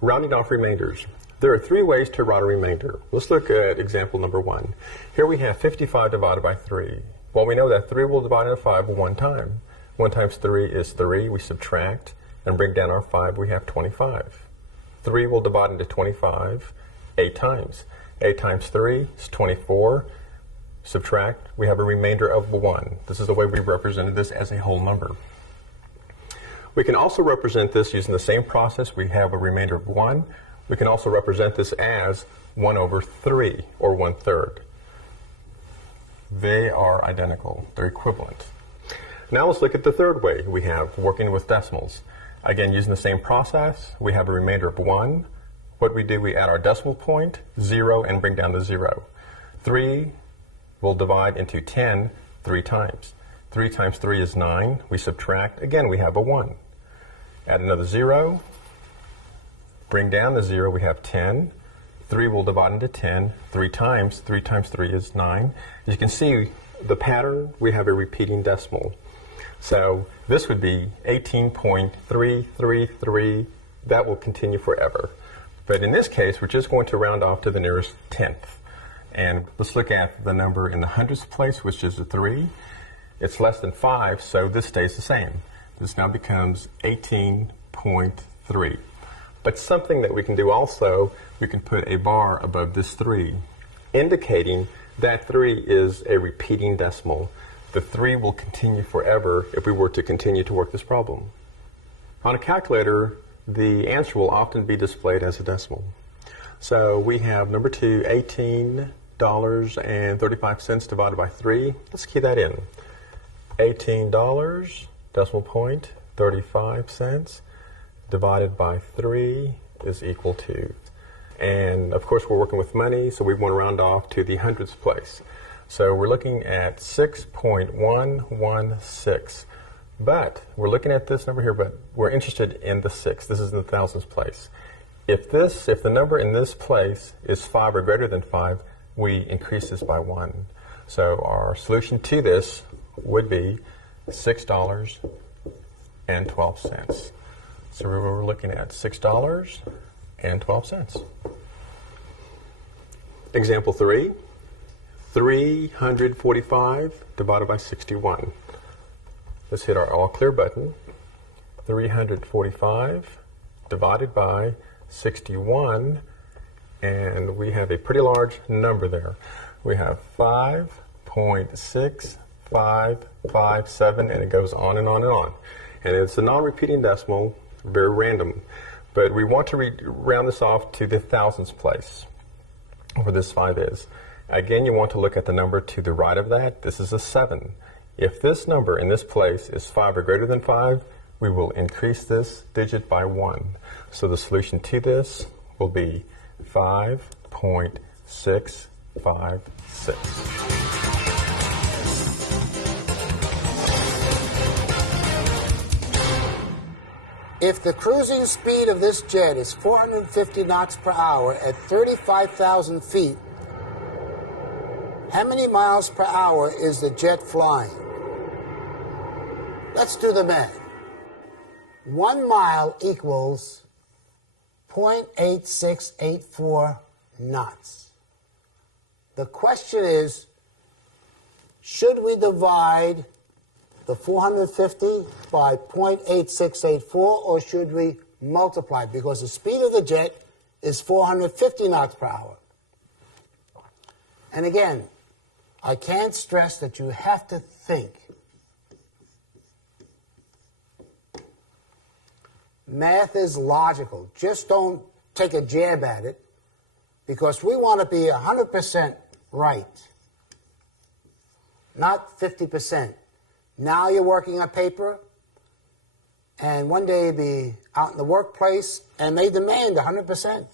Rounding off remainders. There are three ways to round a remainder. Let's look at example number 1. Here we have 55 divided by 3. Well, we know that 3 will divide into 5 one time. 1 times 3 is 3. We subtract and bring down our 5. We have 25. 3 will divide into 25 8 times. 8 times 3 is 24. Subtract, we have a remainder of 1. This is the way we represented this as a whole number. We can also represent this using the same process. We have a remainder of 1. We can also represent this as 1 over 3, or 1/3. They are identical. They're equivalent. Now let's look at the third way. We have working with decimals. Again, using the same process, we have a remainder of 1. What we do, we add our decimal point, 0, and bring down the 0. 3 will divide into 10 3 times. 3 times 3 is 9. We subtract. Again, we have a 1. Add another 0. Bring down the 0. We have 10. 3 will divide into 10 3 times. 3 times 3 is 9. As you can see, the pattern, we have a repeating decimal. So this would be 18.333. That will continue forever. But in this case, we're just going to round off to the nearest tenth. And let's look at the number in the hundredths place, which is a 3. It's less than 5, so this stays the same. This now becomes 18.3. But something that we can do also, we can put a bar above this 3, indicating that 3 is a repeating decimal. The 3 will continue forever if we were to continue to work this problem. On a calculator, the answer will often be displayed as a decimal. So we have number 2, $18.35 divided by 3. Let's key that in. $18, decimal point, 35 cents, divided by 3 is equal to. And of course we're working with money, so we want to round off to the hundredths place. So we're looking at 6.116. But we're looking at this number here, but we're interested in the 6. This is in the thousands place. If the number in this place is 5 or greater than 5, we increase this by 1. So our solution to this would be $6.12. So we're looking at $6.12. Example 3, 345 divided by 61. Let's hit our all clear button. 345 divided by 61, and we have a pretty large number there. We have 5.6557, and it goes on and on and on. And it's a non-repeating decimal, very random. But we want to round this off to the thousands place, where this 5 is. Again, you want to look at the number to the right of that. This is a 7. If this number in this place is 5 or greater than 5, we will increase this digit by 1. So the solution to this will be 5.656. If the cruising speed of this jet is 450 knots per hour at 35,000 feet, how many miles per hour is the jet flying? Let's do the math. 1 mile equals 0.8684 knots. The question is, should we divide the 450 by 0.8684, or should we multiply? Because the speed of the jet is 450 knots per hour. And again, I can't stress that you have to think. Math is logical. Just don't take a jab at it, because we want to be 100% right, not 50%. Now you're working on paper, and one day you'll be out in the workplace, and they demand 100%.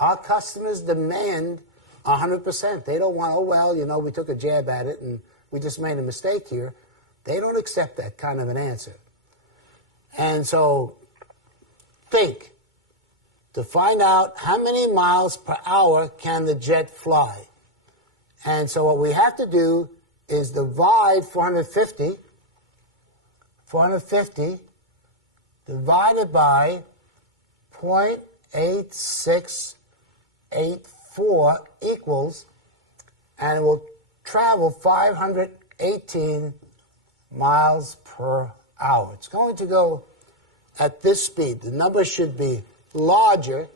Our customers demand 100%. They don't want, oh, well, you know, we took a jab at it, and we just made a mistake here. They don't accept that kind of an answer. And so think to find out how many miles per hour can the jet fly. And so what we have to do is divide 450 divided by .8684 equals, and it will travel 518 miles per hour. It's going to go at this speed. The number should be larger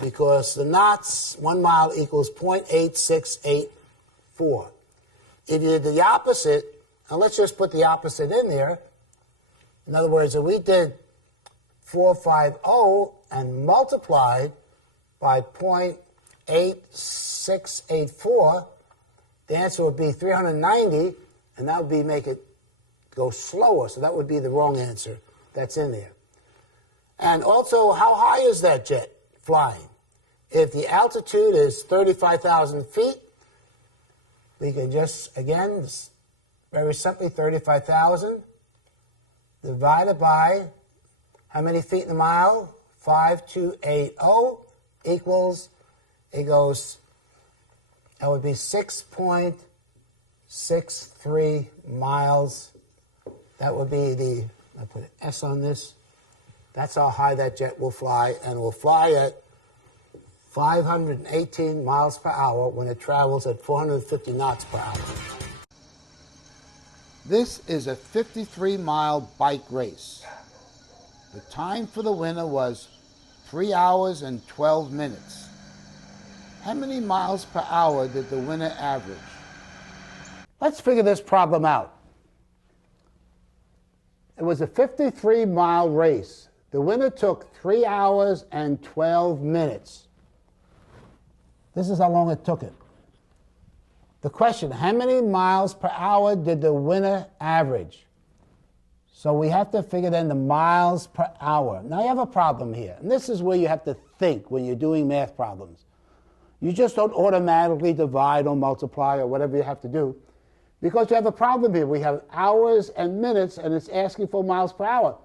because the knots, 1 mile equals .8684. If you did the opposite, and let's just put the opposite in there. In other words, if we did 450 and multiplied by .8684, the answer would be 390, and that would make it go slower. So that would be the wrong answer that's in there. And also, how high is that jet flying? If the altitude is 35,000 feet, we can just, again, very simply, 35,000 divided by how many feet in a mile? 5280 equals, it goes, that would be 6.63 miles. That would be the, I put an S on this. That's how high that jet will fly, and will fly at 518 miles per hour when it travels at 450 knots per hour. This is a 53-mile bike race. The time for the winner was 3 hours and 12 minutes. How many miles per hour did the winner average? Let's figure this problem out. It was a 53-mile race. The winner took 3 hours and 12 minutes. This is how long it took it. The question, how many miles per hour did the winner average? So we have to figure then the miles per hour. Now you have a problem here. And this is where you have to think when you're doing math problems. You just don't automatically divide or multiply or whatever you have to do, because you have a problem here. We have hours and minutes, and it's asking for miles per hour.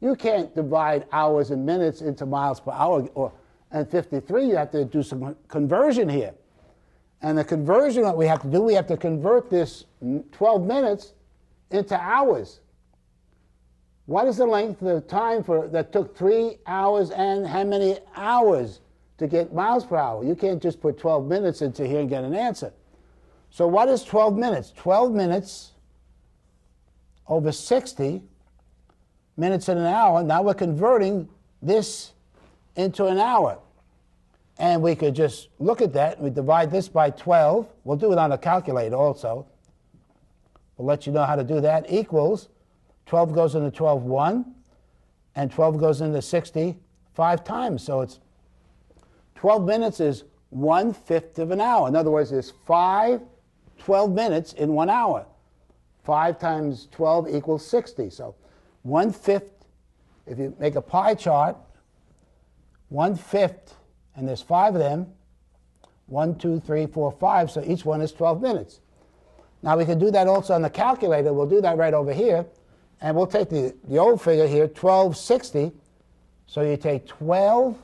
You can't divide hours and minutes into miles per hour, and 53, you have to do some conversion here. And the conversion that we have to do, we have to convert this 12 minutes into hours. What is the length of the time that took 3 hours and how many hours to get miles per hour? You can't just put 12 minutes into here and get an answer. So what is 12 minutes? 12 minutes over 60 minutes in an hour. Now we're converting this into an hour. And we could just look at that. We divide this by 12. We'll do it on a calculator also. We'll let you know how to do that. Equals 12 goes into 12 1, and 12 goes into 60 5 times. So it's 12 minutes is 1/5 of an hour. In other words, there's 12 minutes in 1 hour. 5 times 12 equals 60. So 1/5, if you make a pie chart, 1/5, and there's 5 of them, 1, 2, 3, 4, 5, so each one is 12 minutes. Now we can do that also on the calculator. We'll do that right over here, and we'll take the old figure here, 1260. So you take 12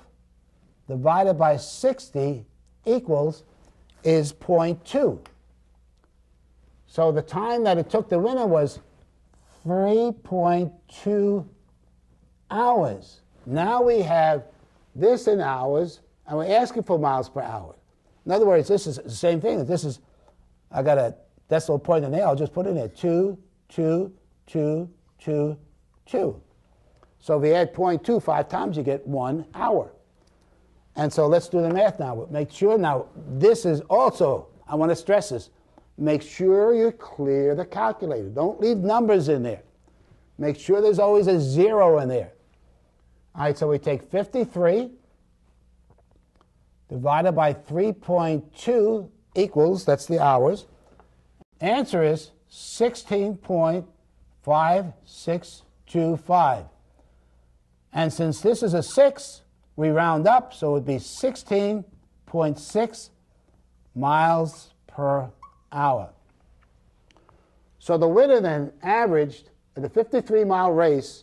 divided by 60 equals is 0.2. So the time that it took the winner was 3.2 hours. Now we have this in hours, and we're asking for miles per hour. In other words, this is the same thing. This is, I got a decimal point in there. I'll just put it in there. 2, 2, 2, 2, 2. So if we add 0.2 5 times, you get 1 hour. And so let's do the math now. Make sure now, this is also, I want to stress this, make sure you clear the calculator. Don't leave numbers in there. Make sure there's always a 0 in there. All right, so we take 53 divided by 3.2 equals, that's the hours. Answer is 16.5625. And since this is a 6, we round up, so it would be 16.6 miles per hour. So the winner then averaged in the 53-mile race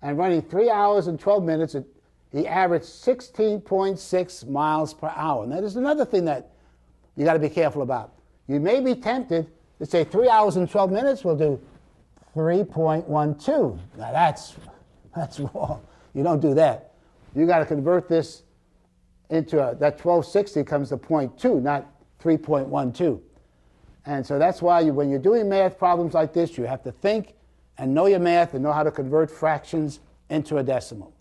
and running 3 hours and 12 minutes, he averaged 16.6 miles per hour. Now, there's another thing that you got to be careful about. You may be tempted to say 3 hours and 12 minutes will do 3.12. Now, that's wrong. You don't do that. you got to convert this into that 1260 comes to 0.2, not 3.12. And so that's why when you're doing math problems like this, you have to think and know your math and know how to convert fractions into a decimal.